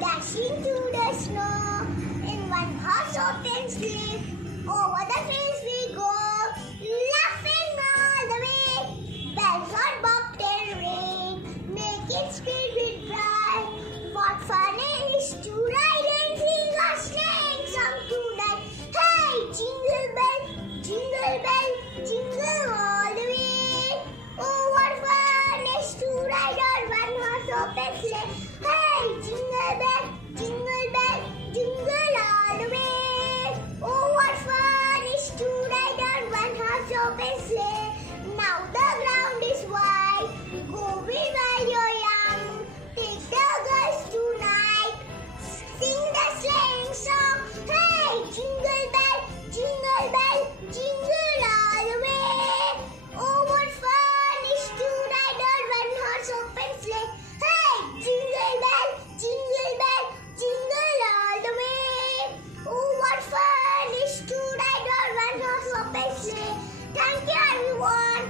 Dashing through the snow in one horse open sleigh. Over the fields we go, laughing all the way. Bells on bobtail ring, making street with pride. What fun it is to ride and sing a sleighing song tonight. Hey, jingle bell, jingle all the way. Oh, what fun it is to ride on one horse open sleigh. Hey, jingle bell, jingle all the way. Oh, what fun it is to ride on one horse open sleigh. Now the ground is wide, go with while you're young. Take the girls tonight, sing the sleighing song. Hey, jingle bell, jingle all the way. Oh, what fun it is to ride on one horse open sleigh. Hey, jingle bell, jingle all the way. Oh, what fun it is to ride on one horse open sleigh. Thank you, everyone.